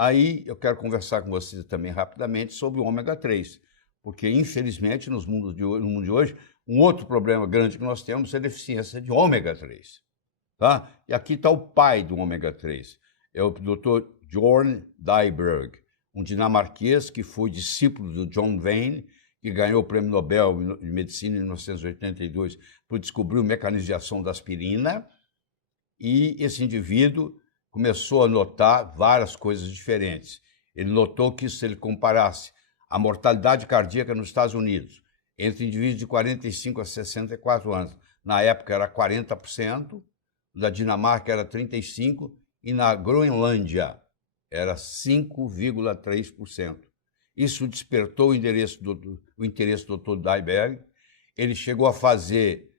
Aí eu quero conversar com vocês também rapidamente sobre o ômega 3, porque infelizmente no mundo de hoje, um outro problema grande que nós temos é a deficiência de ômega 3. Tá? E aqui está o pai do ômega 3, é o Dr. Bjorn Dyberg, um dinamarquês que foi discípulo do John Vane, que ganhou o Prêmio Nobel de Medicina em 1982 por descobrir o mecanismo de ação da aspirina, e esse indivíduo começou a notar várias coisas diferentes. Ele notou que se ele comparasse a mortalidade cardíaca nos Estados Unidos entre indivíduos de 45 a 64 anos, na época era 40%, da Dinamarca era 35% e na Groenlândia era 5,3%. Isso despertou o interesse do Dr. Dyberg. Ele chegou a fazer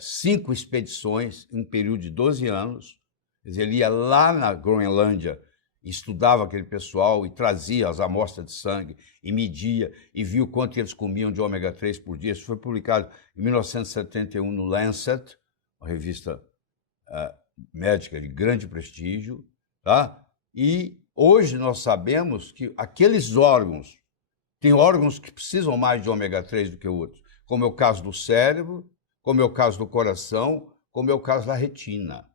5 expedições em um período de 12 anos. Ele ia lá na Groenlândia, estudava aquele pessoal e trazia as amostras de sangue e media e viu quanto eles comiam de ômega 3 por dia. Isso foi publicado em 1971 no Lancet, uma revista médica de grande prestígio, tá? E hoje nós sabemos que aqueles órgãos, tem órgãos que precisam mais de ômega 3 do que outros, como é o caso do cérebro, como é o caso do coração, como é o caso da retina.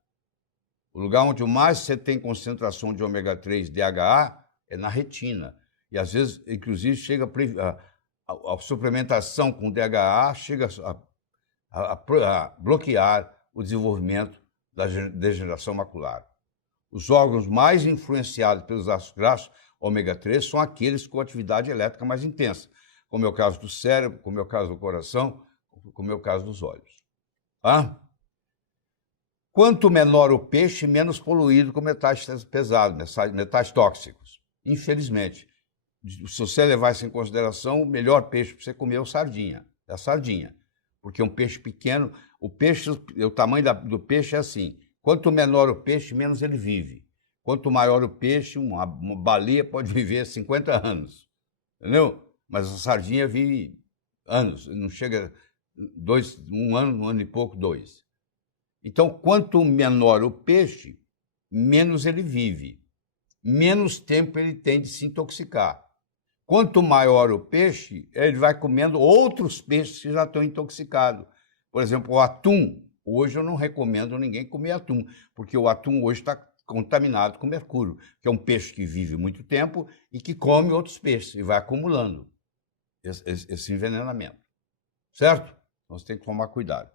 O lugar onde mais você tem concentração de ômega 3 DHA é na retina. E às vezes, inclusive, chega a suplementação com DHA chega a bloquear o desenvolvimento da degeneração macular. Os órgãos mais influenciados pelos ácidos graxos ômega 3 são aqueles com atividade elétrica mais intensa, como é o caso do cérebro, como é o caso do coração, como é o caso dos olhos. Tá? Quanto menor o peixe, menos poluído com metais pesados, metais tóxicos. Infelizmente, se você levar isso em consideração, o melhor peixe para você comer é a sardinha. Porque um peixe pequeno, o tamanho do peixe é assim, quanto menor o peixe, menos ele vive. Quanto maior o peixe, uma baleia pode viver 50 anos, entendeu? Mas a sardinha vive anos, não chega um ano e pouco, 2. Então, quanto menor o peixe, menos ele vive, menos tempo ele tem de se intoxicar. Quanto maior o peixe, ele vai comendo outros peixes que já estão intoxicados. Por exemplo, o atum. Hoje eu não recomendo ninguém comer atum, porque o atum hoje está contaminado com mercúrio, que é um peixe que vive muito tempo e que come outros peixes e vai acumulando esse envenenamento. Certo? Então você tem que tomar cuidado.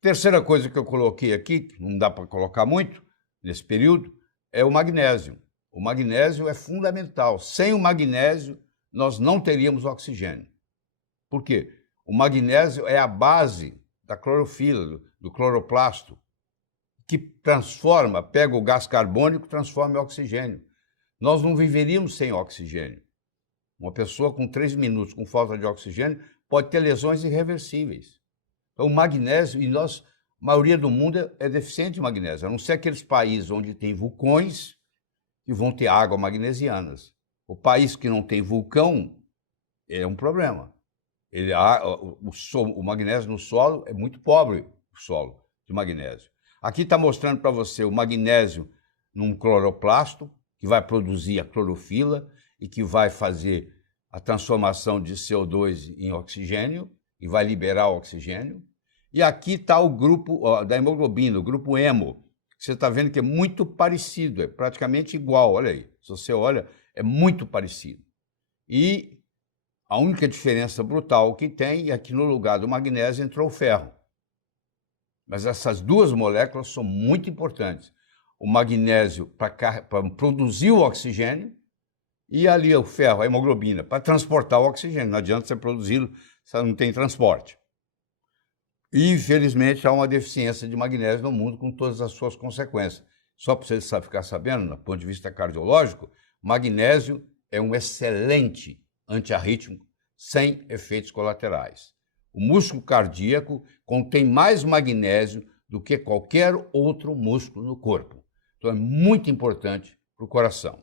Terceira coisa que eu coloquei aqui, que não dá para colocar muito nesse período, é o magnésio. O magnésio é fundamental. Sem o magnésio, nós não teríamos oxigênio. Por quê? O magnésio é a base da clorofila, do cloroplasto, que pega o gás carbônico e transforma em oxigênio. Nós não viveríamos sem oxigênio. Uma pessoa com 3 minutos com falta de oxigênio pode ter lesões irreversíveis. Então, o magnésio, a maioria do mundo é deficiente de magnésio, a não ser aqueles países onde tem vulcões que vão ter água magnesianas. O país que não tem vulcão é um problema. O magnésio no solo é muito pobre, o solo de magnésio. Aqui está mostrando para você o magnésio num cloroplasto, que vai produzir a clorofila e que vai fazer a transformação de CO2 em oxigênio e vai liberar o oxigênio. E aqui está o grupo da hemoglobina, o grupo hemo. Você está vendo que é muito parecido, é praticamente igual, olha aí. Se você olha, é muito parecido. E a única diferença brutal que tem é que no lugar do magnésio entrou o ferro. Mas essas duas moléculas são muito importantes. O magnésio para produzir o oxigênio e ali o ferro, a hemoglobina, para transportar o oxigênio. Não adianta você produzi-lo, você não tem transporte. E, infelizmente, há uma deficiência de magnésio no mundo com todas as suas consequências. Só para você ficar sabendo, do ponto de vista cardiológico, magnésio é um excelente antiarrítmico sem efeitos colaterais. O músculo cardíaco contém mais magnésio do que qualquer outro músculo no corpo. Então é muito importante para o coração.